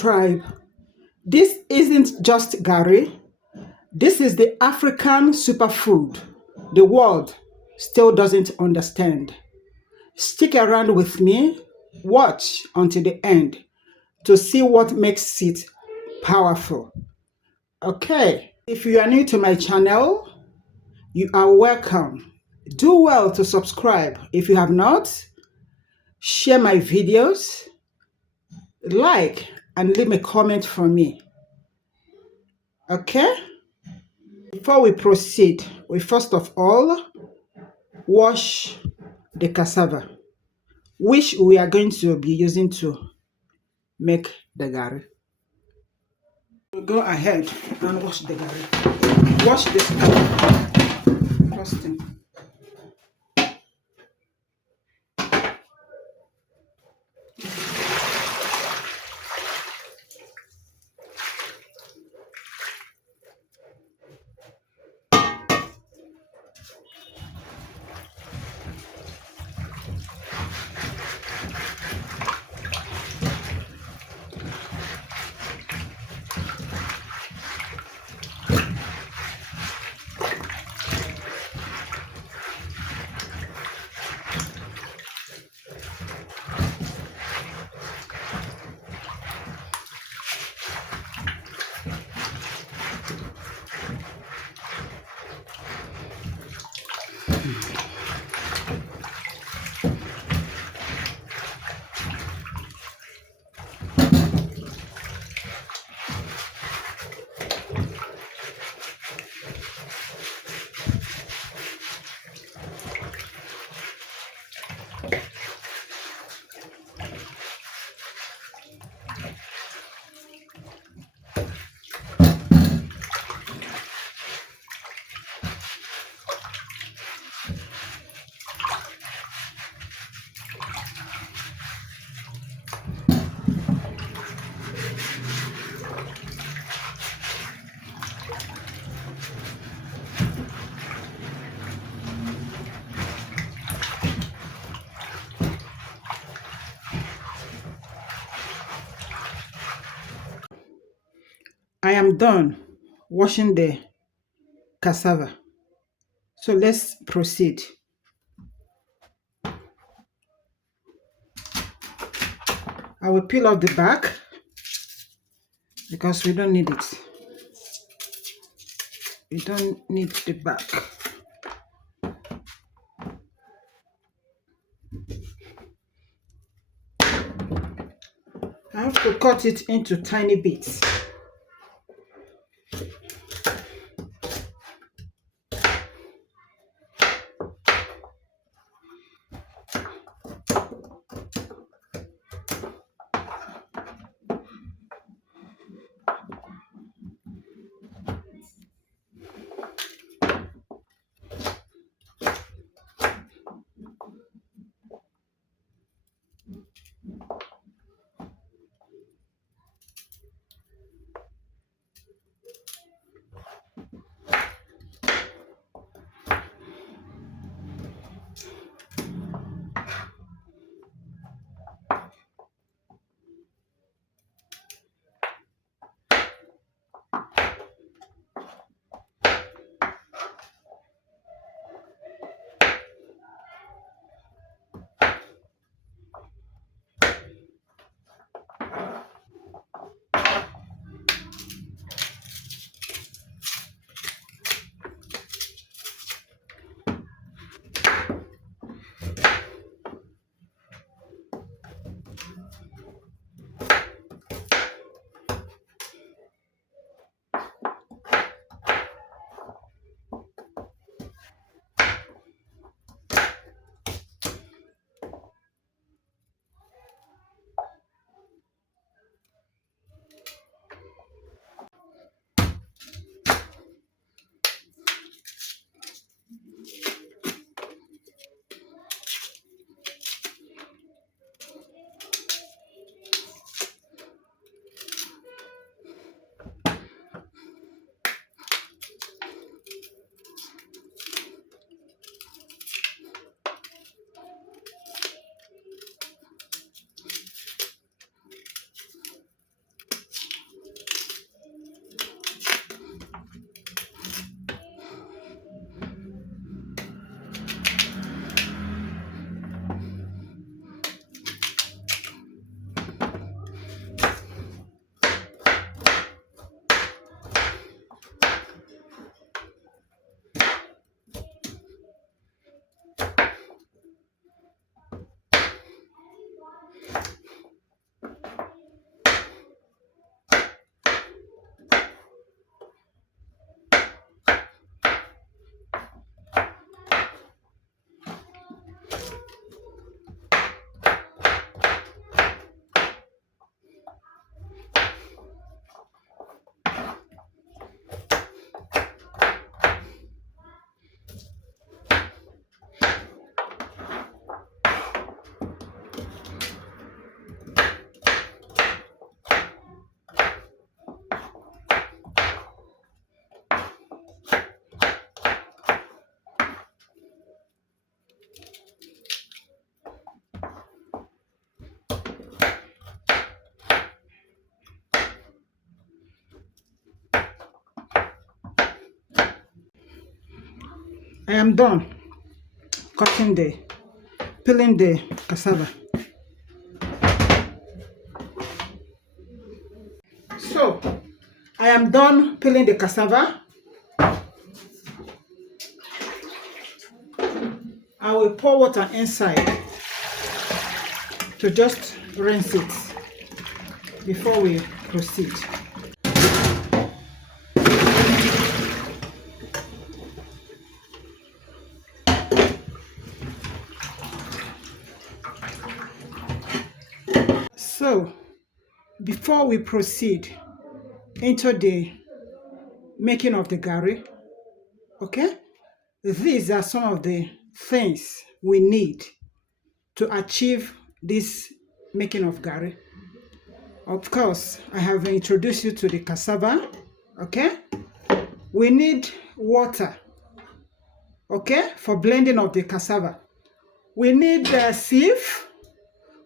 tribe. This isn't just Garri. This is the African superfood the world still doesn't understand. Stick around with me. Watch until the end to see what makes it powerful. Okay, if you are new to my channel, you are welcome. Do well to subscribe if you have not. Share my videos, like, and leave a comment for me. Okay? Before we proceed, we first of all wash the cassava, which we are going to be using to make the garri. We'll go ahead and wash the garri. Wash this first thing. I am done washing the cassava. So let's proceed. I will peel off the back because we don't need it. We don't need the back. I have to cut it into tiny bits. I am done peeling the cassava. So I am done peeling the cassava. I will pour water inside to just rinse it before we proceed. So before we proceed into the making of the garri, okay, these are some of the things we need to achieve this making of garri. Of course, I have introduced you to the cassava, okay? We need water, okay, for blending of the cassava. We need sieve.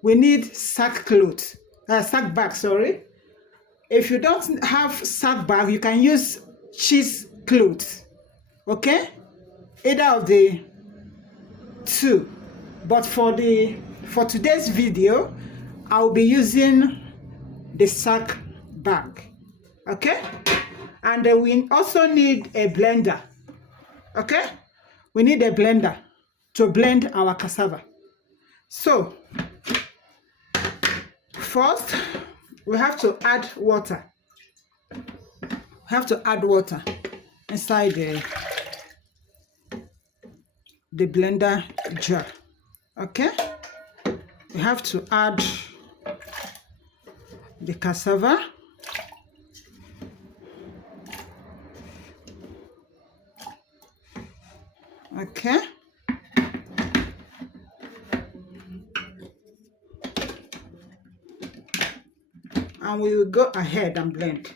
We need sack bag, sorry. If you don't have sack bag, you can use cheese cloth, okay? Either of the two. But for today's video, I'll be using the sack bag, okay? And we also need a blender, okay? We need a blender to blend our cassava. So first, we have to add water. We have to add water inside the blender jar, okay? We have to add the cassava. Okay. And we will go ahead and blend.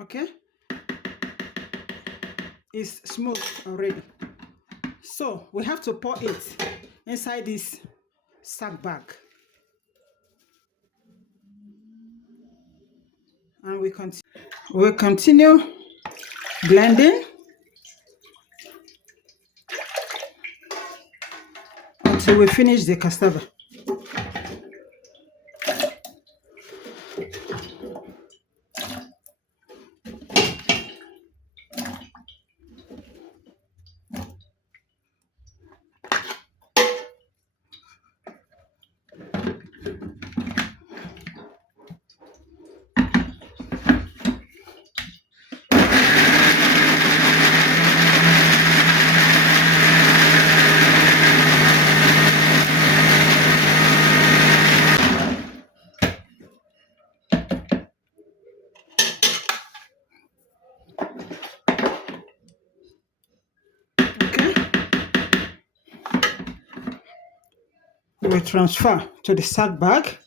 Okay. It's smooth already. So we have to pour it inside this sack bag. And we'll continue blending until we finish the cassava. We transfer to the sack bag.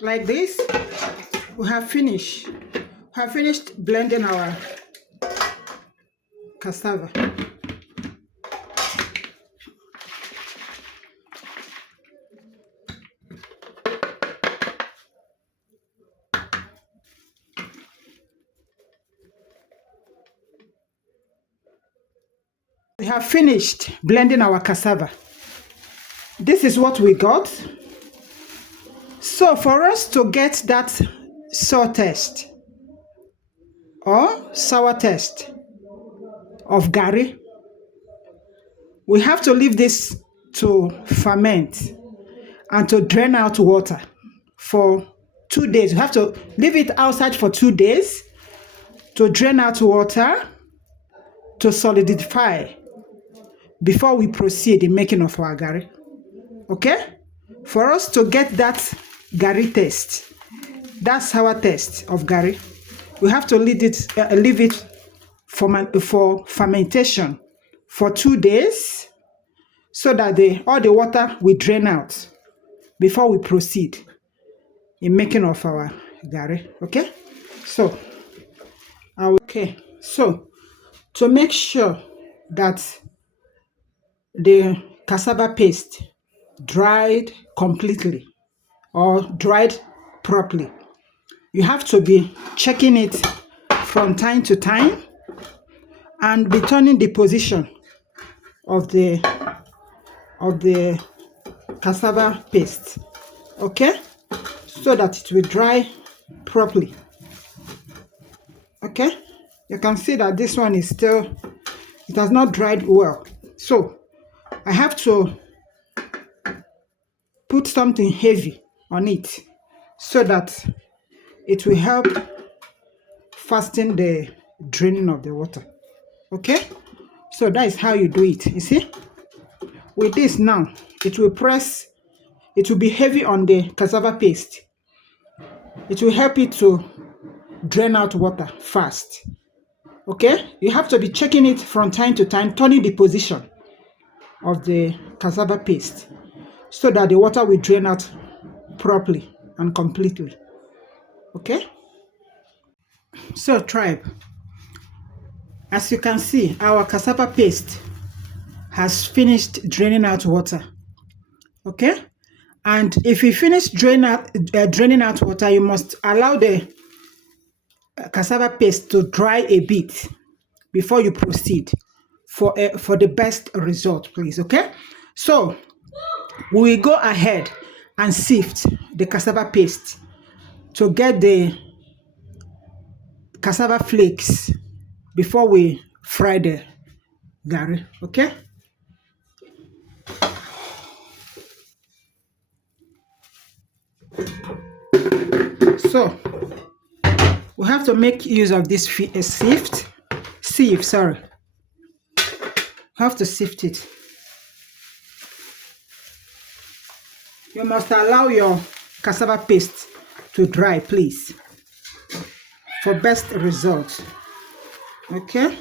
Like this, we have finished blending our cassava. We have finished blending our cassava. This is what we got. So for us to get that sour taste or sour taste of garri, we have to leave this to ferment and to drain out water for 2 days. We have to leave it outside for 2 days to drain out water, to solidify before we proceed in making of our garri. Okay? For us to get that garri taste, that sour taste of garri, we have to leave it for fermentation for 2 days so that all the water will drain out before we proceed in making of our garri. Okay, so so to make sure that the cassava paste dried completely or dried properly, you have to be checking it from time to time and be turning the position of the cassava paste, okay, so that it will dry properly. Okay, you can see that this one is still, it has not dried well, so I have to put something heavy on it so that it will help fasten the draining of the water. Okay, so that is how you do it. You see, with this now, it will be heavy on the cassava paste. It will help it to drain out water fast. Okay, you have to be checking it from time to time, turning the position of the cassava paste so that the water will drain out properly and completely. Okay, so tribe, as you can see, our cassava paste has finished draining out water. Okay, and if you finish draining out water, you must allow the cassava paste to dry a bit before you proceed for the best result, please. Okay, so we will go ahead and sift the cassava paste to get the cassava flakes before we fry the garri. Okay, so we have to make use of this sieve, sorry. You have to sift it. You must allow your cassava paste to dry, please, for best results. Okay,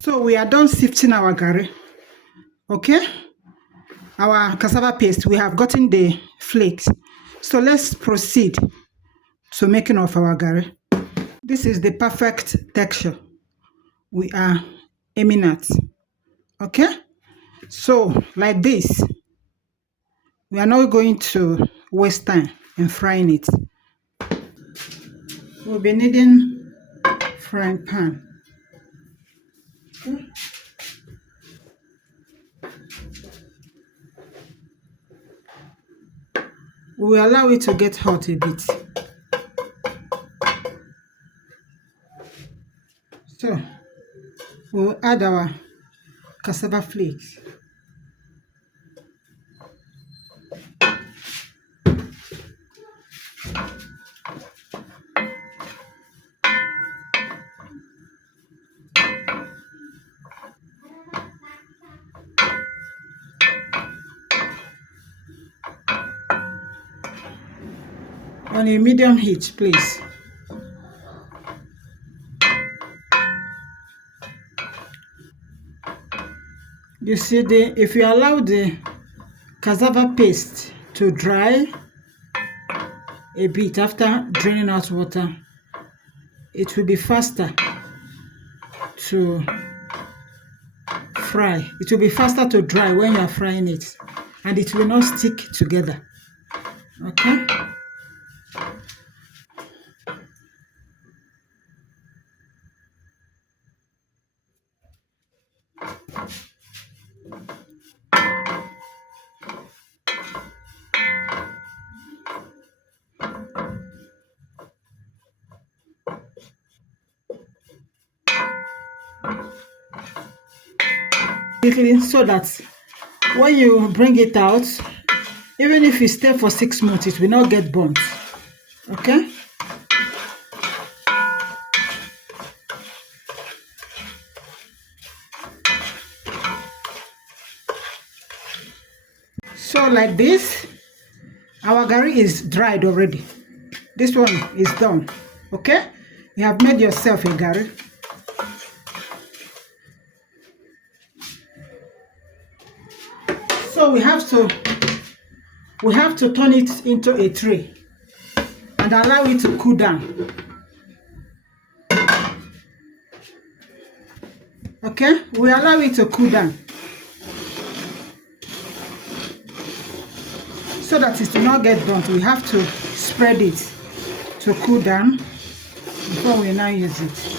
so we are done sifting our garri. Okay, our cassava paste, we have gotten the flakes, so let's proceed to making of our garri. This is the perfect texture we are aiming at. Okay, so like this, we are not going to waste time in frying it. We'll be needing frying pan. Okay. We will allow it to get hot a bit. So we'll add our cassava flakes. On a medium heat, please. You see, if you allow the cassava paste to dry a bit after draining out water. It will be faster to fry. It will be faster to dry when you are frying it, and it will not stick together. Okay. So that when you bring it out, even if you stay for 6 months, it will not get burnt. Okay. So like this, our garri is dried already. This one is done. Okay, you have made yourself a garri. So we have to turn it into a tray and allow it to cool down. Okay, we allow it to cool down so that it will not get burnt. We have to spread it to cool down before we now use it.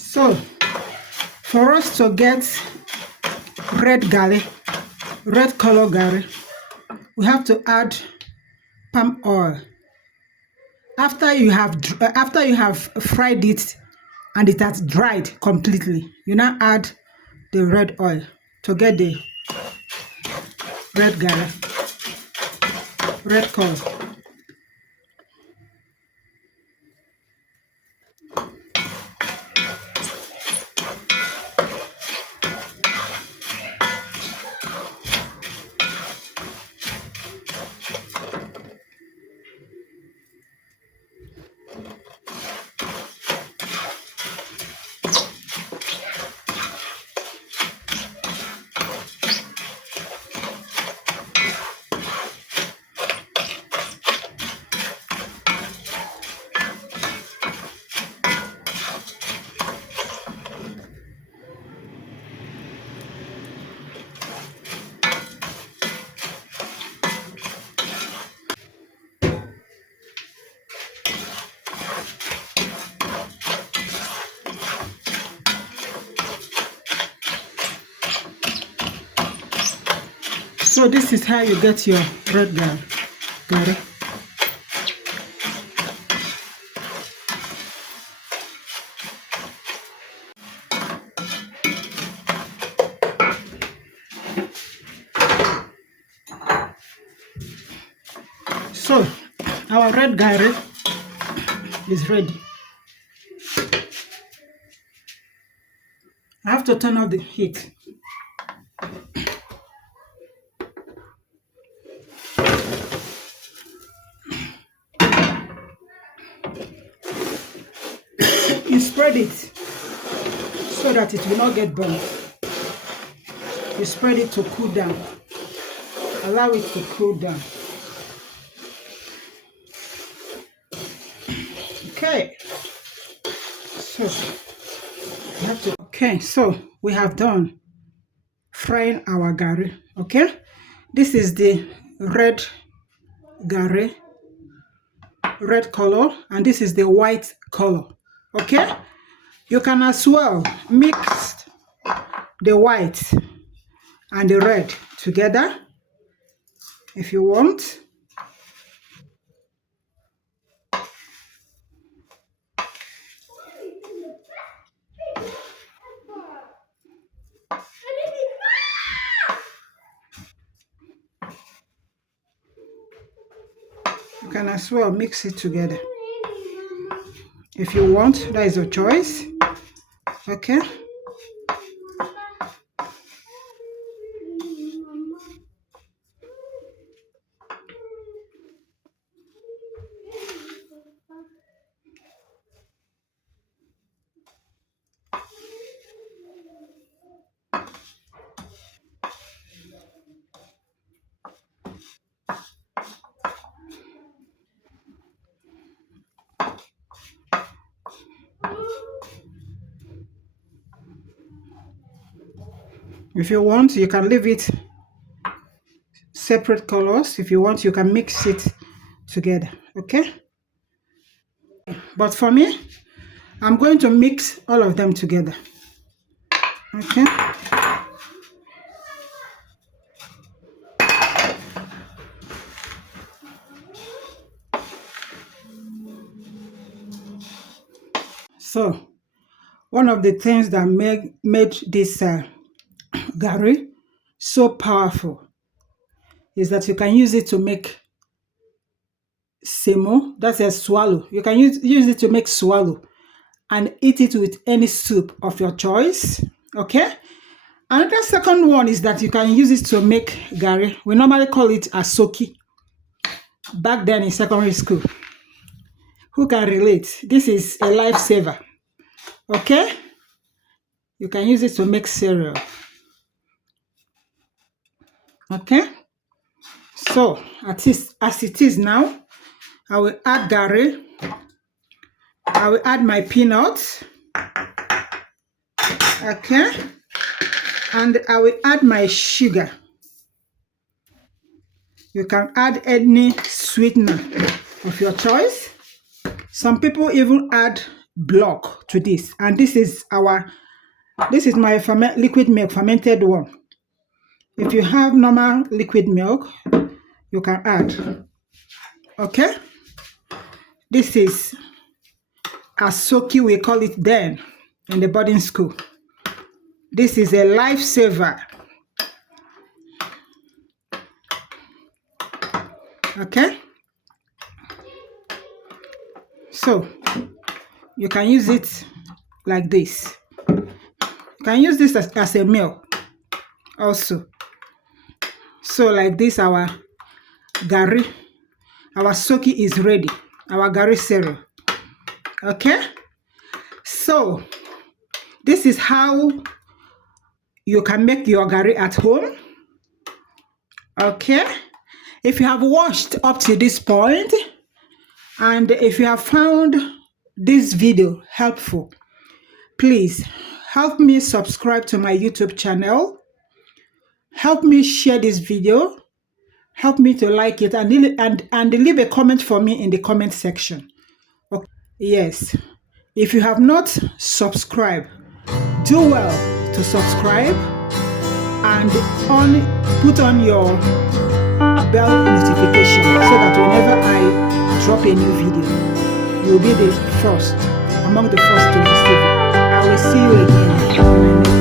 So, for us to get red color garri, we have to add palm oil. After you have fried it and it has dried completely, you now add the red oil to get the red garri, red color. So this is how you get your red garri. So our red garri is ready. I have to turn off the heat. You spread it so that it will not get burnt. You spread it to cool down. Allow it to cool down. Okay. So we have to. Okay, so we have done frying our garri. Okay, this is the red garri, red color, and this is the white color. Okay, you can as well mix the white and the red together if you want. You can as well mix it together. If you want, that is your choice. Okay. If you want, you can leave it separate colors. If you want, you can mix it together. Okay. But for me, I'm going to mix all of them together. Okay. So, one of the things that made this Garri so powerful is that you can use it to make semo. That's a swallow. You can use it to make swallow and eat it with any soup of your choice. Okay. Another second one is that you can use it to make Garri. We normally call it asoki. Back then in secondary school. Who can relate? This is a lifesaver. Okay? You can use it to make cereal. Okay? So, as it is now, I will add Garri. I will add my peanuts. Okay? And I will add my sugar. You can add any sweetener of your choice. Some people even add block to this. And this is my liquid milk, fermented one. If you have normal liquid milk, you can add. Okay? This is asoki, we call it then in the boarding school. This is a lifesaver. Okay? So, you can use it like this. You can use this as a meal also. So, like this, our Garri, our soki is ready. Our Garri cereal. Okay? So, this is how you can make your Garri at home. Okay? If you have watched up to this point, and if you have found this video helpful, please help me subscribe to my YouTube channel. Help me share this video. Help me to like it and leave a comment for me in the comment section. Okay. Yes. If you have not subscribed, do well to subscribe and put on your bell notification so that whenever I drop a new video, you'll be the first, among the first to receive it. I will see you again.